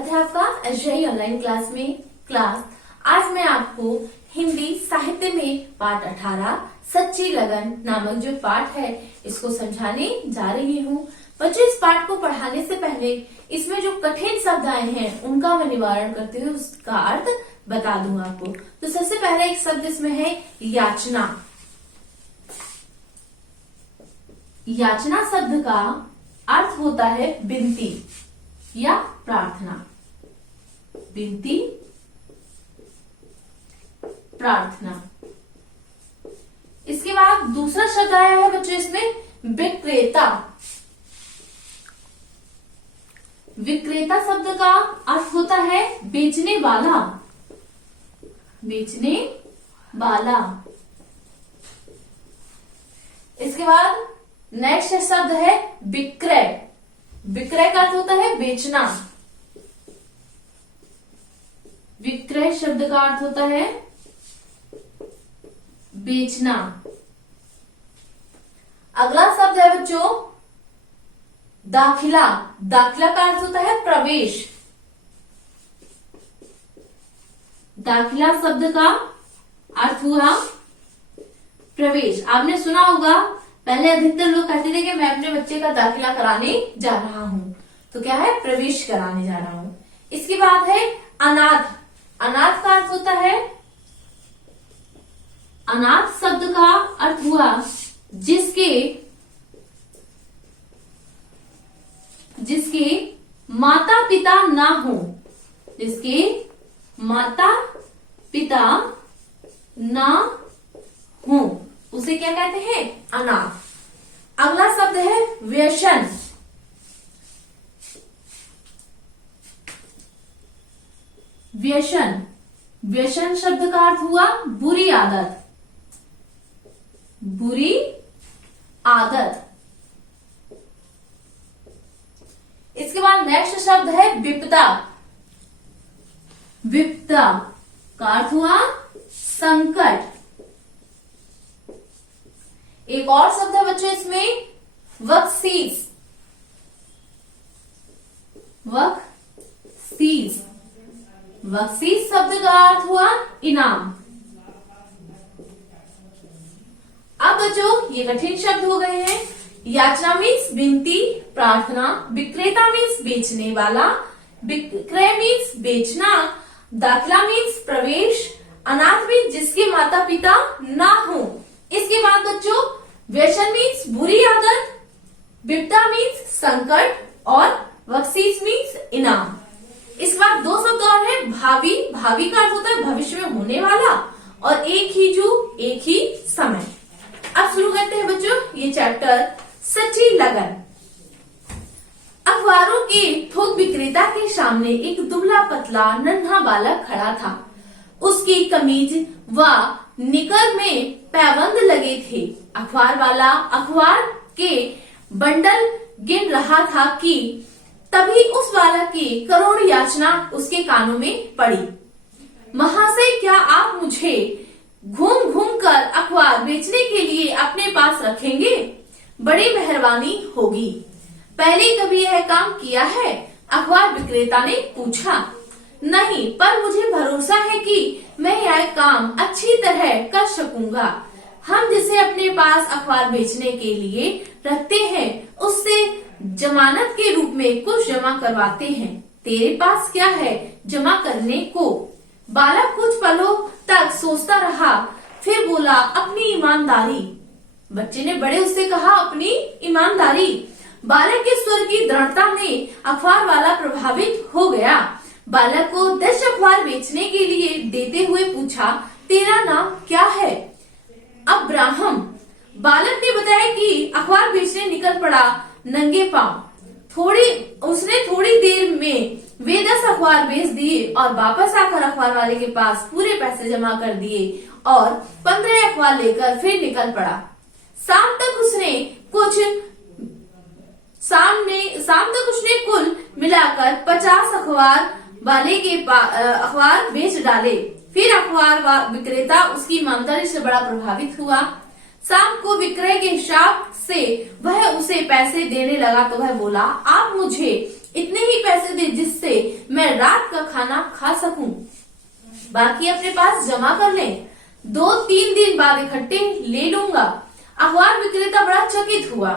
स्वागत है आपका एसजीआई ऑनलाइन क्लास में। आज मैं आपको हिंदी साहित्य में पाठ 18 सच्ची लगन नामक जो पाठ है इसको समझाने जा रही हूँ। बच्चों, इस पाठ को पढ़ाने से पहले इसमें जो कठिन शब्द आए हैं उनका मैं निवारण करते हुए उसका अर्थ बता दूं आपको। तो सबसे पहले एक शब्द इसमें है याचना। याचना शब्द का अर्थ होता है विनती या प्रार्थना। विनती, प्रार्थना। इसके बाद दूसरा शब्द आया है बच्चों इसमें विक्रेता। विक्रेता शब्द का अर्थ होता है बेचने वाला। बेचने वाला। इसके बाद नेक्स्ट शब्द है विक्रय। विक्रय का अर्थ होता है बेचना। विक्रय शब्द का अर्थ होता है बेचना। अगला शब्द है बच्चों दाखिला। दाखिला का अर्थ होता है प्रवेश। दाखिला शब्द का अर्थ हुआ प्रवेश। आपने सुना होगा पहले अधिकतर लोग कहते थे कि मैं अपने बच्चे का दाखिला कराने जा रहा हूं, तो क्या है, प्रवेश कराने जा रहा हूं। इसके बाद है अनाथ। अनाथ का अर्थ होता है, अनाथ शब्द का अर्थ हुआ जिसके माता पिता ना हो। जिसके माता पिता ना हो उसे क्या कहते हैं, अनाथ। अगला शब्द है व्यसन। व्यसन। व्यसन शब्द का अर्थ हुआ बुरी आदत। बुरी आदत। इसके बाद नेक्स्ट शब्द है विपदा। विपदा का अर्थ हुआ संकट। एक और शब्द है बच्चों इसमें बख्शीश। बख्शीश। बख्शीश शब्द का अर्थ हुआ इनाम। अब बच्चों ये कठिन शब्द हो गए हैं। याचना मीन्स विनती, प्रार्थना। विक्रेता मीन्स बेचने वाला। विक्रय मीन्स बेचना। दाखिला मीन्स प्रवेश। अनाथ मीन्स जिसके माता पिता ना हो। इसके बाद बच्चों व्यसन मीन्स बुरी आदत, विपदा मीन्स संकट और बख्शीश मीन्स इनाम। इसके बाद दो शब्द और है भावी। भावी का अर्थ होता है भविष्य में होने वाला और एक ही जो, एक ही समय। अब शुरू करते हैं बच्चों ये चैप्टर सच्ची लगन। अखबारों के थोक विक्रेता के सामने एक दुबला पतला नन्हा बालक खड़ा था। उसकी कमीज व निकर में पैबंद लगे थे। अखबार वाला अखबार के बंडल गिन रहा था कि तभी उस बालक की करुण याचना उसके कानों में पड़ी। महाशय, क्या आप मुझे घूम घूम कर अखबार बेचने के लिए अपने पास रखेंगे? बड़ी मेहरबानी होगी। पहले कभी यह काम किया है? अखबार विक्रेता ने पूछा। नहीं, पर मुझे भरोसा है कि मैं यह काम अच्छी तरह कर सकूंगा। हम जिसे अपने पास अखबार बेचने के लिए रखते हैं उससे जमानत के रूप में कुछ जमा करवाते हैं। तेरे पास क्या है जमा करने को? बालक कुछ पलों तक सोचता रहा, फिर बोला, अपनी ईमानदारी। बच्चे ने बड़े उससे कहा, अपनी ईमानदारी। बालक के स्वर की दृढ़ता ने अखबार वाला प्रभावित हो गया। बालक को 10 अखबार बेचने के लिए देते हुए पूछा, तेरा नाम क्या है? अब्राहम। बालक ने बताया कि अखबार बेचने निकल पड़ा नंगे पांव। उसने थोड़ी देर में वे 10 अखबार बेच दिए और वापस आकर अखबार वाले के पास पूरे पैसे जमा कर दिए और 15 अखबार लेकर फिर निकल पड़ा। शाम तक उसने कुल मिलाकर 50 अखबार वाले के अखबार बेच डाले। फिर अखबार विक्रेता उसकी ईमानदारी से बड़ा प्रभावित हुआ। शाम को विक्रय के हिसाब से वह उसे पैसे देने लगा तो वह बोला, आप मुझे इतने ही पैसे दे जिससे मैं रात का खाना खा सकूं, बाकी अपने पास जमा कर लें, 2-3 दिन बाद इकट्ठे ले लूंगा। अखबार विक्रेता बड़ा चकित हुआ।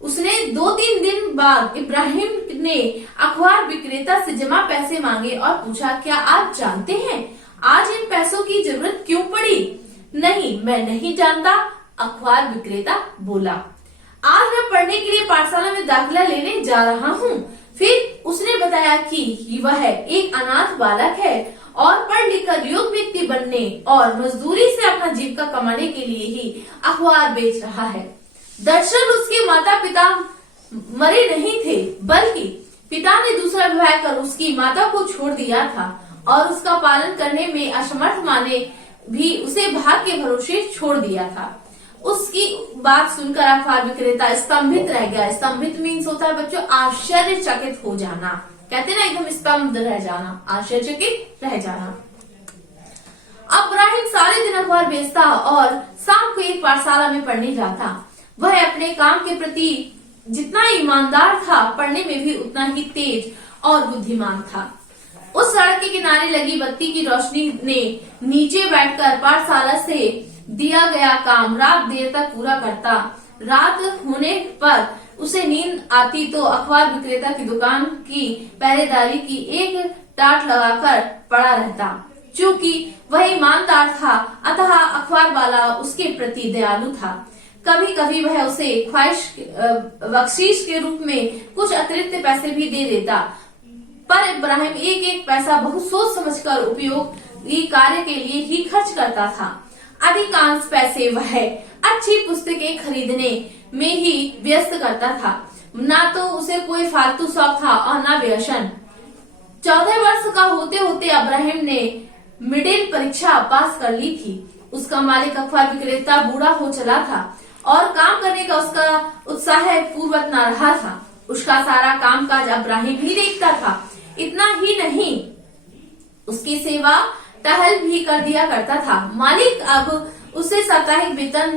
उसने 2-3 दिन बाद इब्राहिम ने अखबार विक्रेता से जमा पैसे मांगे और पूछा, क्या आप जानते हैं आज इन पैसों की जरूरत क्यों पड़ी? नहीं, मैं नहीं जानता, अखबार विक्रेता बोला। आज मैं पढ़ने के लिए पाठशाला में दाखिला लेने जा रहा हूँ। फिर उसने बताया कि वह एक अनाथ बालक है और पढ़ लिख कर योग्य व्यक्ति बनने और मजदूरी से अपना जीविका कमाने के लिए ही अखबार बेच रहा है। दरअसल उसके माता पिता मरे नहीं थे, बल्कि पिता ने दूसरा विवाह कर उसकी माता को छोड़ दिया था और उसका पालन करने में असमर्थ माने भी उसे भाग के भरोसे छोड़ दिया था। उसकी बात सुनकर अखबार विक्रेता स्तंभित रह गया। स्तंभित मीन्स होता है बच्चों आश्चर्यचकित हो जाना, कहते हैं ना एकदम स्तंभ रह जाना, आश्चर्यचकित रह जाना। अब इब्राहिम सारे दिन अखबार बेचता और शाम को एक पाठशाला में पढ़ने जाता। वह अपने काम के प्रति जितना ईमानदार था, पढ़ने में भी उतना ही तेज और बुद्धिमान था। उस सड़क के किनारे लगी बत्ती की रोशनी ने नीचे बैठकर पाठशाला से दिया गया काम रात देर तक पूरा करता। रात होने पर उसे नींद आती तो अखबार विक्रेता की दुकान की पहरेदारी की एक टाट लगाकर पड़ा रहता। चूंकि वह ईमानदार था, अतः अखबार वाला उसके प्रति दयालु था। कभी कभी वह उसे बख्शीश के रूप में कुछ अतिरिक्त पैसे भी दे देता, पर इब्राहिम एक एक पैसा बहुत सोच समझकर उपयोगी कार्य के लिए ही खर्च करता था। अधिकांश पैसे वह अच्छी पुस्तकें खरीदने में ही व्यस्त करता था। ना तो उसे कोई फालतू शौक था और ना व्यसन। 14 वर्ष का होते होते इब्राहिम ने मिडिल परीक्षा पास कर ली थी। उसका मालिक अखबार विक्रेता बूढ़ा हो चला था और काम करने का उसका उत्साह पूर्वत न रहा था। उसका सारा कामकाज इब्राहिम ही देखता था। इतना ही नहीं, उसकी सेवा टहल भी कर दिया करता था। मालिक अब उसे साप्ताहिक वेतन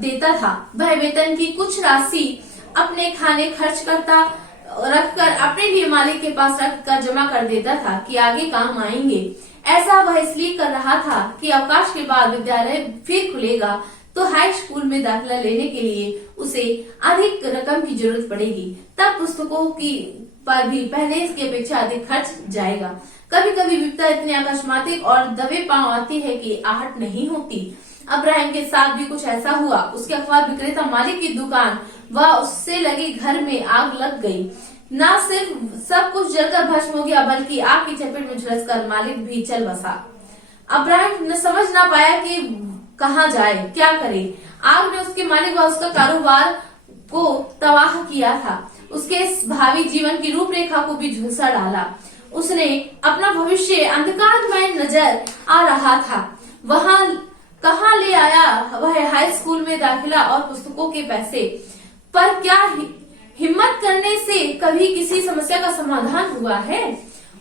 देता था। वह वेतन की कुछ राशि अपने खाने खर्च करता, रखकर अपने लिए मालिक के पास रखकर जमा कर देता था कि आगे काम आएंगे। ऐसा वह इसलिए कर रहा था कि अवकाश के बाद विद्यालय फिर खुलेगा तो हाई स्कूल में दाखिला लेने के लिए उसे अधिक रकम की जरूरत पड़ेगी। तब पुस्तकों की पर भी पहले इसकी अपेक्षा अधिक खर्च जाएगा। कभी कभी विपदा इतनी अकस्मात और दबे पांव आती है कि आहट नहीं होती। इब्राहिम के साथ भी कुछ ऐसा हुआ। उसके अखबार विक्रेता मालिक की दुकान व उससे लगे घर में आग लग गई। न सिर्फ सब कुछ जलकर भस्म हो गया, बल्कि आग की चपेट में झुलसकर मालिक भी चल बसा। इब्राहिम न समझ ना पाया कि कहाँ जाए, क्या करे। आग ने उसके मालिक व उसका कारोबार को तबाह किया था। उसके भावी जीवन की रूपरेखा को भी झुलसा डाला। उसने अपना भविष्य अंधकारमय नजर आ रहा था। वहाँ कहाँ ले आया वह हाई स्कूल में दाखिला और पुस्तकों के पैसे, पर क्या हिम्मत करने से कभी किसी समस्या का समाधान हुआ है?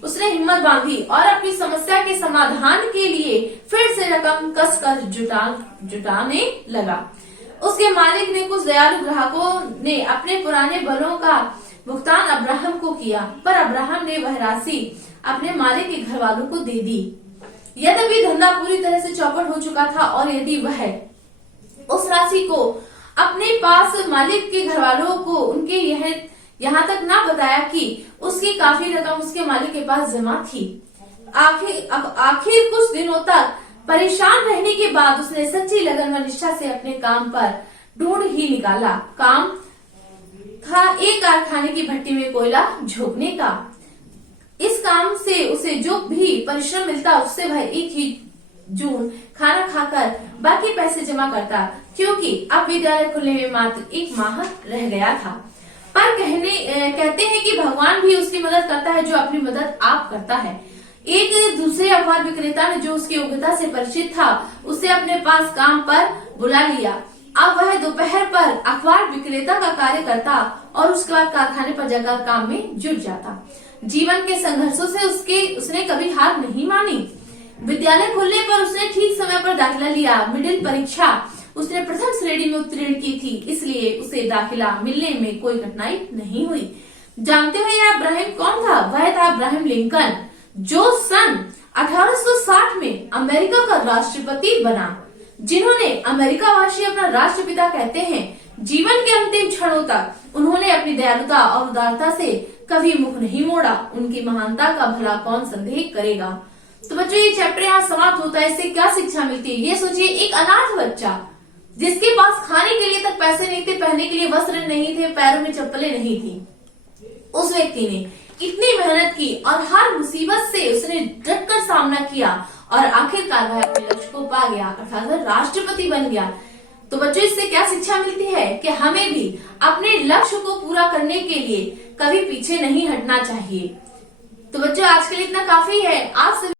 उसने हिम्मत बांधी और अपनी समस्या के समाधान के लिए फिर से रकम कसकर जुटाने लगा। उसके मालिक ने कुछ दयालु ग्राहकों ने अपने पुराने भलों का भुगतान अब्राहम को किया, पर अब्राहम ने वह राशि अपने मालिक के घर वालों को दे दी। यद्यपि धंधा पूरी तरह से चौपट हो चुका था और यदि वह उस राशि को अपने पास मालिक के घर वालों को उनके यहाँ तक ना बताया कि उसकी काफी रकम उसके मालिक के पास जमा थी। आखिर कुछ दिनों तक परेशान रहने के बाद उसने सच्ची लगन व निष्ठा से अपने काम पर ढूंढ ही निकाला। काम था एक कारखाने की भट्टी में कोयला झोंकने का। इस काम से उसे जो भी परिश्रम मिलता उससे वह एक ही जून खाना खाकर बाकी पैसे जमा करता, क्योंकि अब विद्यालय खुलने में मात्र 1 माह रह गया था। पर कहते हैं कि भगवान भी उसकी मदद करता है जो अपनी मदद आप करता है। एक दूसरे अखबार विक्रेता ने जो उसकी योग्यता से परिचित था उसे अपने पास काम पर बुला लिया। अब वह दोपहर पर अखबार विक्रेता का कार्य करता और उसके बाद कारखाने पर जाकर काम में जुट जाता। जीवन के संघर्षों से उसने कभी हार नहीं मानी। विद्यालय खुलने पर उसने ठीक समय पर दाखिला लिया। मिडिल परीक्षा उसने प्रथम श्रेणी में उत्तीर्ण की थी, इसलिए उसे दाखिला मिलने में कोई कठिनाई नहीं हुई। जानते हो ये अब्राहम कौन था? वह था अब्राहम लिंकन, जो सन 1860 में अमेरिका का राष्ट्रपति बना, जिन्होंने अमेरिका वासी अपना राष्ट्रपिता कहते हैं। जीवन के अंतिम क्षणों तक उन्होंने अपनी दयालुता और उदारता से कभी मुख नहीं मोड़ा। उनकी महानता का भला कौन संदेह करेगा। तो बच्चों ये चैप्टर यहाँ समाप्त होता है। इससे क्या शिक्षा मिलती है ये सोचिए। एक अनाथ बच्चा जिसके पास खाने के लिए तक पैसे नहीं थे, पहनने के लिए वस्त्र नहीं थे, पैरों में चप्पलें नहीं थी, उस व्यक्ति ने इतनी मेहनत की और हर मुसीबत से उसने डटकर सामना किया और आखिरकार वह अपने लक्ष्य को पा गया, अर्थात राष्ट्रपति बन गया। तो बच्चों इससे क्या शिक्षा मिलती है कि हमें भी अपने लक्ष्य को पूरा करने के लिए कभी पीछे नहीं हटना चाहिए। तो बच्चों आज के लिए इतना काफी है। आप सभी